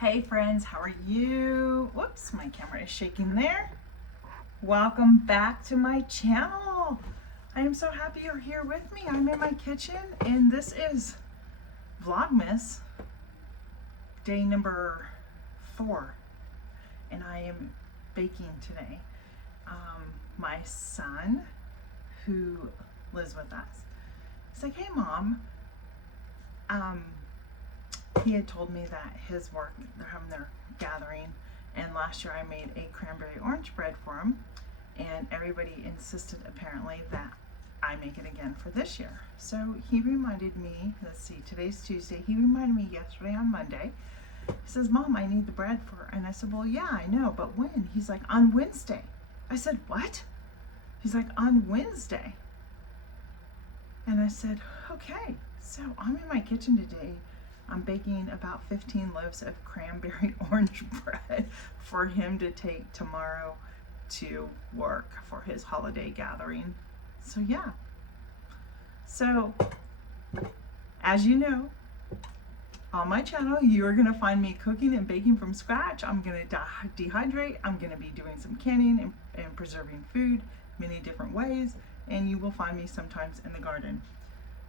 Hey friends, how are you? Whoops, my camera is shaking there. Welcome back to my channel. I am so happy you're here with me. I'm in my kitchen and this is Vlogmas day number 4 and I am baking today. My son who lives with us, he's like, hey mom, he had told me that his work, they're having their gathering, and last year I made a cranberry orange bread for him, and everybody insisted apparently that I make it again for this year. So he reminded me, let's see, today's Tuesday, he reminded me yesterday on Monday. He says, Mom, I need the bread for, and I said, well, yeah, I know, but when? He's like, on Wednesday. I said, what? He's like, on Wednesday. And I said, okay. So I'm in my kitchen today. I'm baking about 15 loaves of cranberry orange bread for him to take tomorrow to work for his holiday gathering. So yeah. So as you know, on my channel, you are going to find me cooking and baking from scratch. I'm going to dehydrate. I'm going to be doing some canning and preserving food many different ways. And you will find me sometimes in the garden.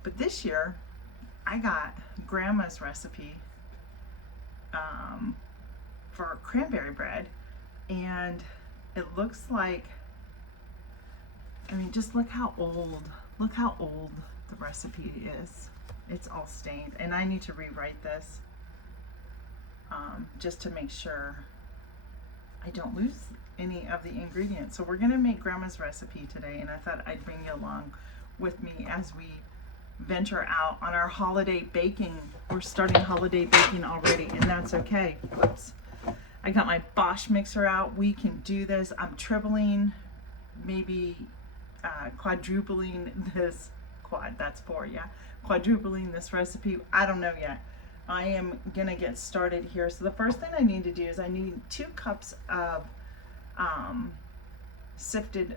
But this year, I got Grandma's recipe for cranberry bread, and it looks like, I mean, just look how old the recipe is. It's all stained, and I need to rewrite this just to make sure I don't lose any of the ingredients. So we're gonna make Grandma's recipe today, and I thought I'd bring you along with me as we venture out on our holiday baking. We're starting holiday baking already, and that's okay. Whoops. I got my Bosch mixer out. We can do this. I'm tripling, maybe quadrupling this, that's 4, yeah. Quadrupling this recipe. I don't know yet. I am gonna get started here. So the first thing I need to do is I need 2 cups of sifted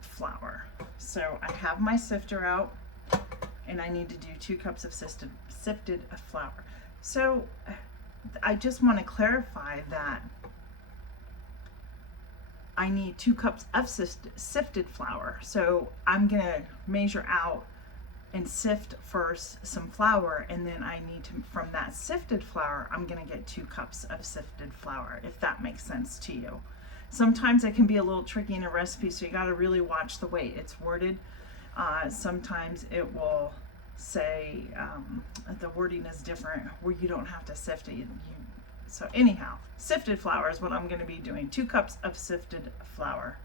flour. So I have my sifter out, and I need to do 2 cups of sifted flour. So I just want to clarify that I need 2 cups of sifted flour. So I'm going to measure out and sift first some flour, and then I need to, from that sifted flour, I'm going to get 2 cups of sifted flour, if that makes sense to you. Sometimes it can be a little tricky in a recipe, so you got to really watch the way it's worded. Sometimes it will say the wording is different where you don't have to sift it. So anyhow, sifted flour is what I'm going to be doing. 2 cups of sifted flour.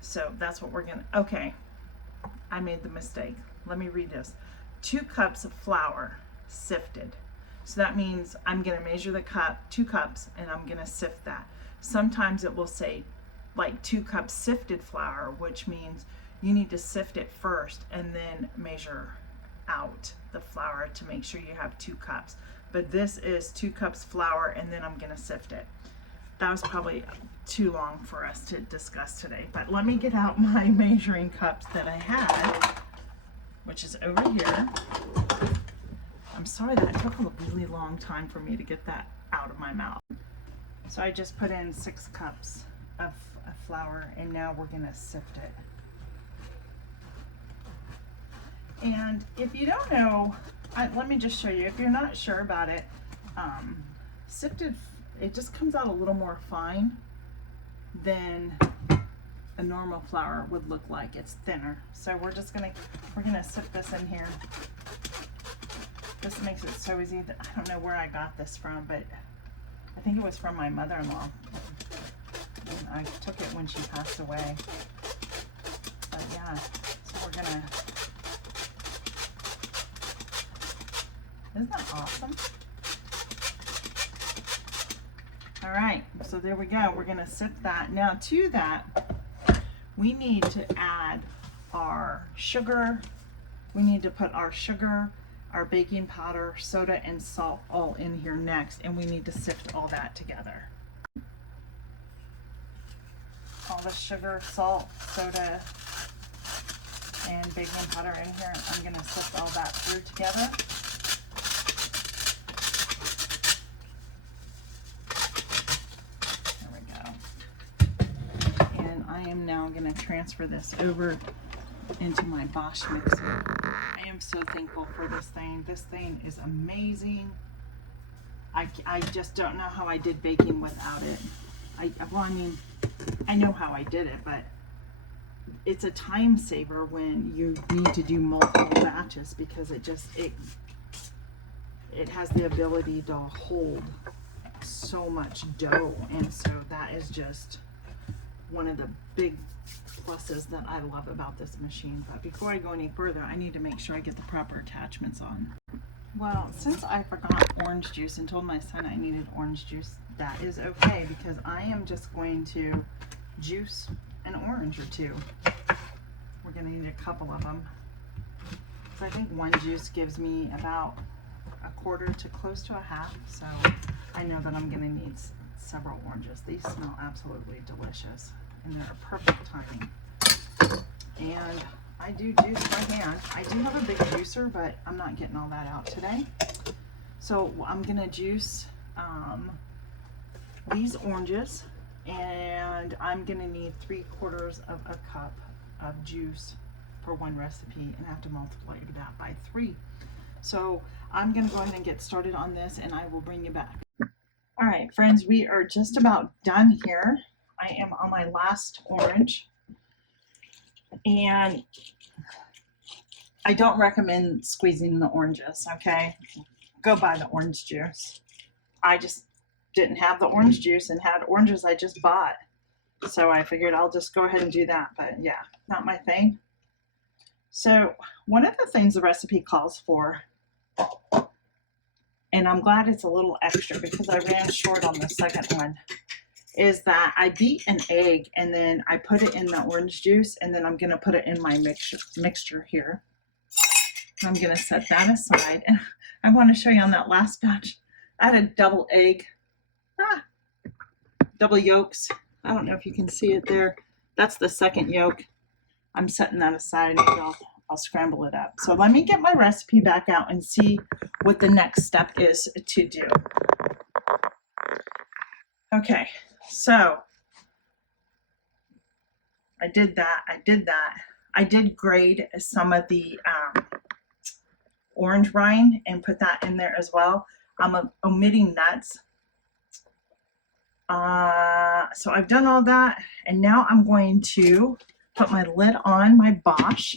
So that's what we're going to, okay, I made the mistake. Let me read this. 2 cups of flour sifted. So that means I'm going to measure the cup, 2 cups, and I'm going to sift that. Sometimes it will say like 2 cups sifted flour, which means you need to sift it first and then measure out the flour to make sure you have 2 cups. But this is 2 cups flour, and then I'm gonna sift it. That was probably too long for us to discuss today, but let me get out my measuring cups that I had, which is over here. I'm sorry that it took a really long time for me to get that out of my mouth. So I just put in 6 cups of flour, and now we're gonna sift it. And if you don't know, let me just show you. If you're not sure about it, sifted, it just comes out a little more fine than a normal flour would look like. It's thinner. So we're gonna sift this in here. This makes it so easy that I don't know where I got this from, but I think it was from my mother-in-law. And I took it when she passed away. But yeah, so we're gonna. Isn't that awesome? All right, so there we go. We're gonna sift that. Now to that, we need to add our sugar. We need to put our sugar, our baking powder, soda, and salt all in here next, and we need to sift all that together. All the sugar, salt, soda, and baking powder in here. I'm gonna sift all that through together. transfer this over into my Bosch mixer. I am so thankful for this thing. This thing is amazing. I just don't know how I did baking without it. Well, I mean, I know how I did it, but it's a time saver when you need to do multiple batches, because it has the ability to hold so much dough, and so that is just one of the big pluses that I love about this machine. But before I go any further, I need to make sure I get the proper attachments on. Well, since I forgot orange juice and told my son I needed orange juice, that is okay, because I am just going to juice an orange or two. We're going to need a couple of them. So I think one juice gives me about a quarter to close to a half, so I know that I'm going to need several oranges. These smell absolutely delicious, and they're a perfect timing. And I do juice by hand. I do have a big juicer, but I'm not getting all that out today. So I'm going to juice these oranges, and I'm going to need 3/4 of a cup of juice for one recipe, and I have to multiply that by 3. So I'm going to go ahead and get started on this, and I will bring you back. All right, friends, we are just about done here. I am on my last orange, and I don't recommend squeezing the oranges, okay? Go buy the orange juice. I just didn't have the orange juice and had oranges I just bought, so I figured I'll just go ahead and do that, but yeah, not my thing. So one of the things the recipe calls for, and I'm glad it's a little extra because I ran short on the second one, is that I beat an egg and then I put it in the orange juice, and then I'm going to put it in my mixture here. I'm going to set that aside. And I want to show you on that last batch, I had a double egg, double yolks. I don't know if you can see it there. That's the second yolk. I'm setting that aside, and I'll scramble it up. So let me get my recipe back out and see what the next step is to do. Okay, so I did that. I did grate some of the orange rind and put that in there as well. I'm omitting nuts. So I've done all that, and now I'm going to put my lid on my Bosch.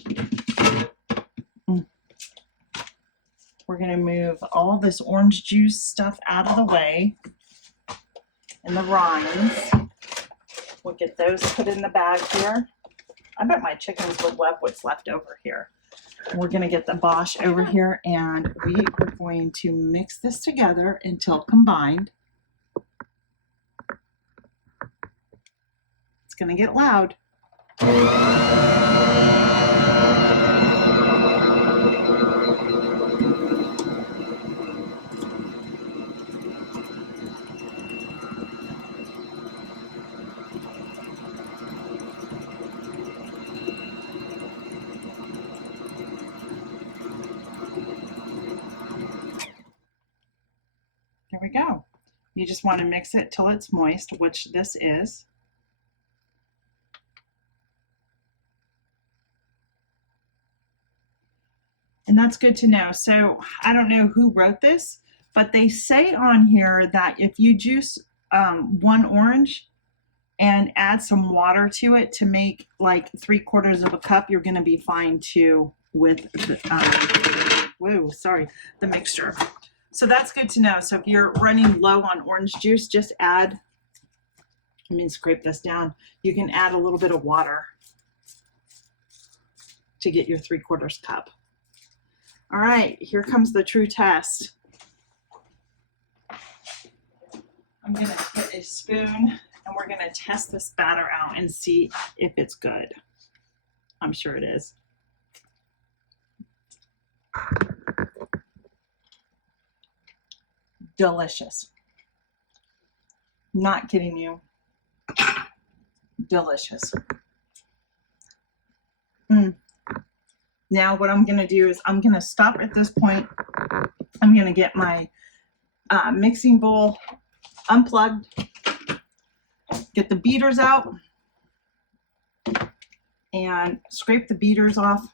We're going to move all this orange juice stuff out of the way, and the rinds. We'll get those put in the bag here. I bet my chickens would love what's left over here. We're going to get the Bosch over here, and we are going to mix this together until combined. It's going to get loud. There we go. You just want to mix it till it's moist, which this is. And that's good to know. So I don't know who wrote this, but they say on here that if you juice one orange and add some water to it to make like 3/4 of a cup, you're going to be fine too with the, the mixture. So that's good to know. So if you're running low on orange juice, just add, scrape this down. You can add a little bit of water to get your 3/4 cup. All right, here comes the true test. I'm going to get a spoon, and we're going to test this batter out and see if it's good. I'm sure it is. Delicious. Not kidding you. Delicious. Now what I'm going to do is I'm going to stop at this point. I'm going to get my mixing bowl unplugged, get the beaters out, and scrape the beaters off.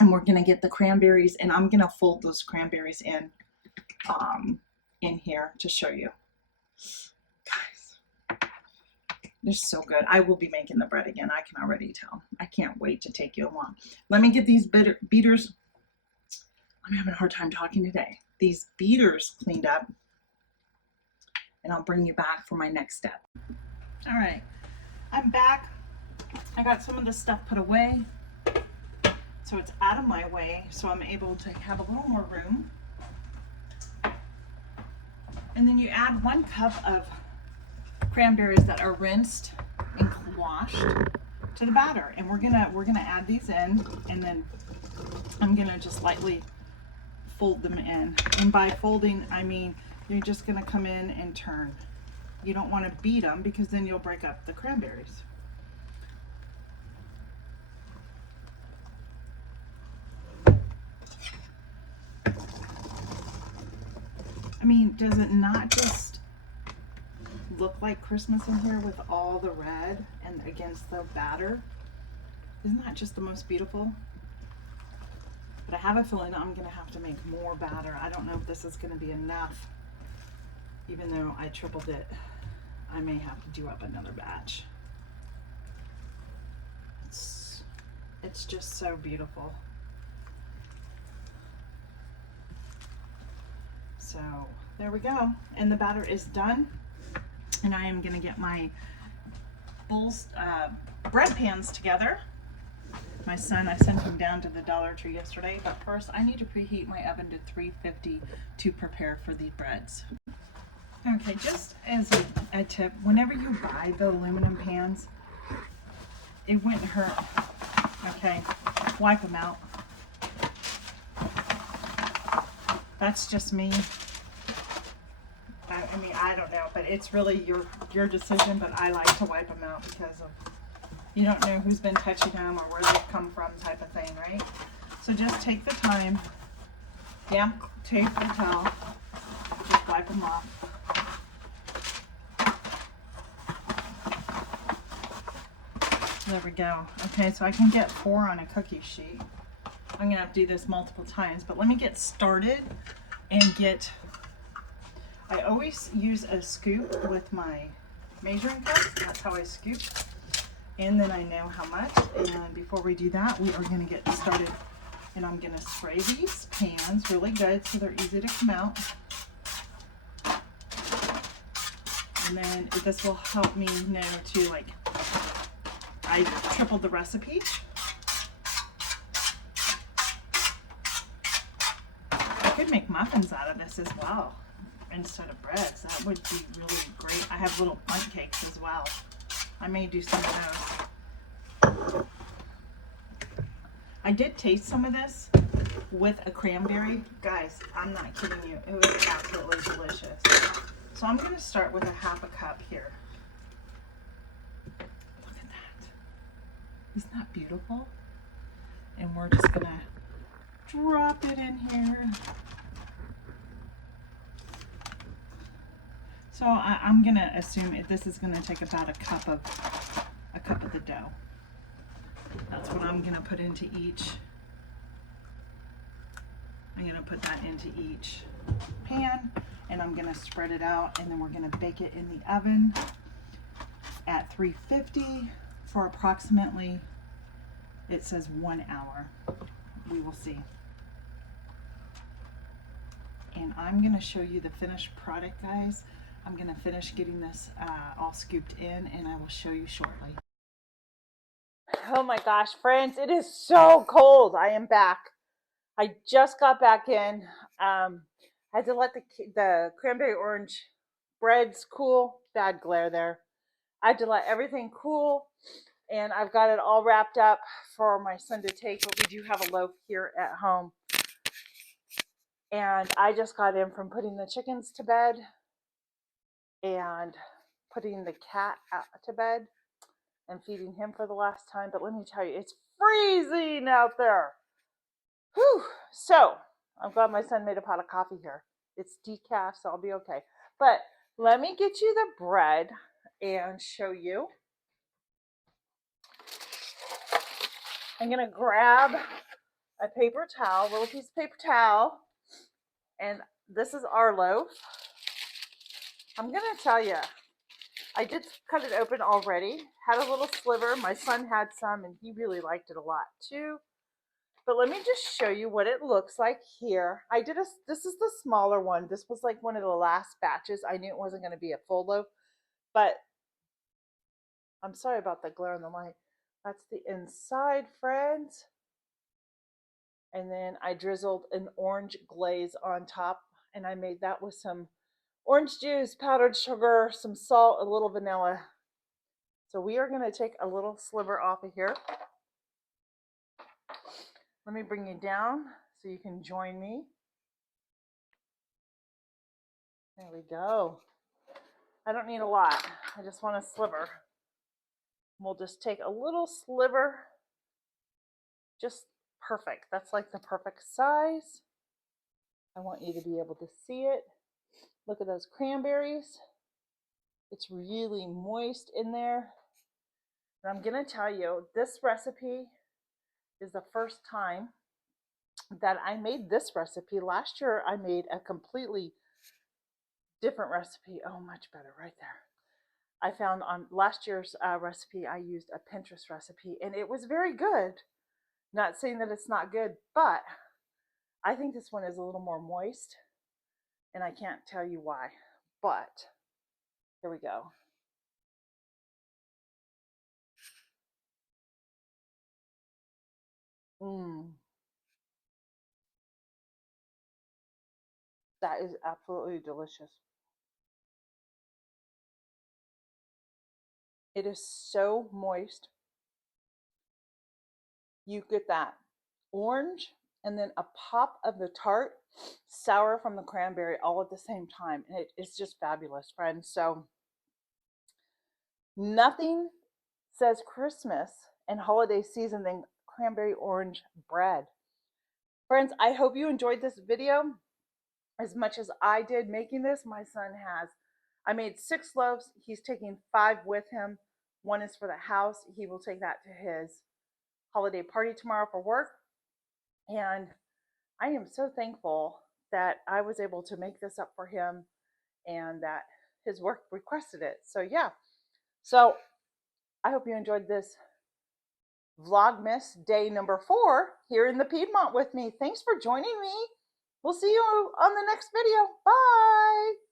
And we're gonna get the cranberries, and I'm gonna fold those cranberries in here to show you. Guys, they're so good. I will be making the bread again. I can already tell. I can't wait to take you along. Let me get these beaters. I'm having a hard time talking today. These beaters cleaned up, and I'll bring you back for my next step. All right, I'm back. I got some of this stuff put away, so it's out of my way, so I'm able to have a little more room. And then you add 1 cup of cranberries that are rinsed and washed to the batter, and we're gonna add these in, and then I'm gonna just lightly fold them in. And by folding, I mean you're just gonna come in and turn. You don't want to beat them because then you'll break up the cranberries. I mean, does it not just look like Christmas in here with all the red and against the batter? Isn't that just the most beautiful? But I have a feeling I'm gonna have to make more batter. I don't know if this is gonna be enough. Even though I tripled it, I may have to do up another batch. It's just so beautiful. So there we go. And the batter is done. And I am gonna get my bread pans together. My son, I sent him down to the Dollar Tree yesterday, but first I need to preheat my oven to 350 to prepare for the breads. Okay, just as a tip, whenever you buy the aluminum pans, it wouldn't hurt. Okay, wipe them out. That's just me. I mean, I don't know, but it's really your decision, but I like to wipe them out because of, you don't know who's been touching them or where they've come from type of thing, right? So just take the time, damp tape or towel, just wipe them off. There we go. Okay, so I can get 4 on a cookie sheet. I'm gonna have to do this multiple times, but let me get started and I always use a scoop with my measuring cup. That's how I scoop. And then I know how much. And before we do that, we are gonna get started. And I'm gonna spray these pans really good so they're easy to come out. And then this will help me know to, like, I tripled the recipe. I could make muffins out of this as well instead of breads. That would be really great. I have little bundt cakes as well. I may do some of those. I did taste some of this with a cranberry. Guys, I'm not kidding you. It was absolutely delicious. So I'm going to start with a 1/2 cup here. Look at that. Isn't that beautiful? And we're just going to drop it in here. So I'm going to assume this is going to take about a cup of the dough. That's what I'm going to put into each. I'm going to put that into each pan, and I'm going to spread it out, and then we're going to bake it in the oven at 350 for approximately, it says 1 hour. We will see. And I'm going to show you the finished product, guys. I'm going to finish getting this all scooped in, and I will show you shortly. Oh my gosh, friends, it is so cold. I am back. I just got back in. I had to let the cranberry orange breads cool. Bad glare there. I had to let everything cool, and I've got it all wrapped up for my son to take, but we do have a loaf here at home. And I just got in from putting the chickens to bed and putting the cat out to bed and feeding him for the last time. But let me tell you, it's freezing out there. Whew. So I'm glad my son made a pot of coffee here. It's decaf, so I'll be okay. But let me get you the bread and show you. I'm gonna grab a paper towel, little piece of paper towel, and this is our loaf. I'm gonna tell you, I did cut it open already, had a little sliver. My son had some and he really liked it a lot too. But let me just show you what it looks like here. This is the smaller one. This was like one of the last batches. I knew it wasn't gonna be a full loaf, but I'm sorry about the glare on the light. That's the inside, friends. And then I drizzled an orange glaze on top, and I made that with some orange juice, powdered sugar, some salt, a little vanilla. So we are going to take a little sliver off of here. Let me bring you down so you can join me. There we go. I don't need a lot. I just want a sliver. We'll just take a little sliver. Just perfect. That's like the perfect size. I want you to be able to see it. Look at those cranberries. It's really moist in there. And I'm going to tell you, this recipe is the first time that I made this recipe. Last year, I made a completely different recipe. Oh, much better right there. I found on last year's recipe, I used a Pinterest recipe, and it was very good. Not saying that it's not good, but I think this one is a little more moist, and I can't tell you why. But here we go. That is absolutely delicious. It is so moist. You get that orange and then a pop of the tart, sour from the cranberry all at the same time. And it's just fabulous, friends. So nothing says Christmas and holiday season than cranberry orange bread. Friends, I hope you enjoyed this video as much as I did making this. My son has, I made 6 loaves. He's taking 5 with him. 1 is for the house. He will take that to his holiday party tomorrow for work. And I am so thankful that I was able to make this up for him and that his work requested it. So yeah. So I hope you enjoyed this Vlogmas day number 4 here in the Piedmont with me. Thanks for joining me. We'll see you on the next video. Bye.